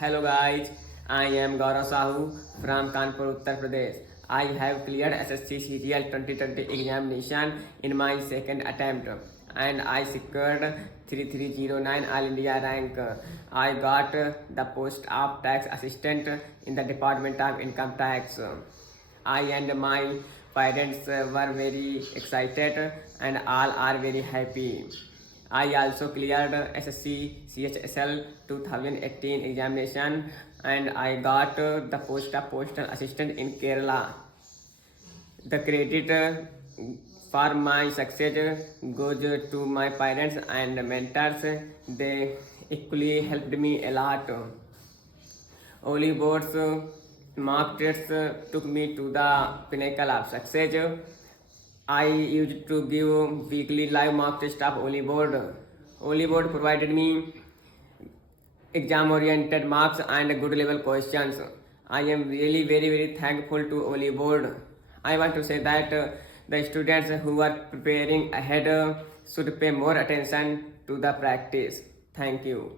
Hello guys, I am Gaurav Sahu from Kanpur, Uttar Pradesh. I have cleared SSC CGL 2020 examination in my second attempt and I secured 3309 All India rank. I got the post of tax assistant in the Department of Income Tax. I and my parents were very excited and all are very happy. I also cleared SSC CHSL 2018 examination and I got the post of postal assistant in Kerala. The credit for my success goes to my parents and mentors. They equally helped me a lot. Oliveboard's mock tests took me to the pinnacle of success. I used to give weekly live mock test of Oliveboard. Oliveboard provided me exam-oriented marks and good level questions. I am really very thankful to Oliveboard. I want to say that the students who are preparing ahead should pay more attention to the practice. Thank you.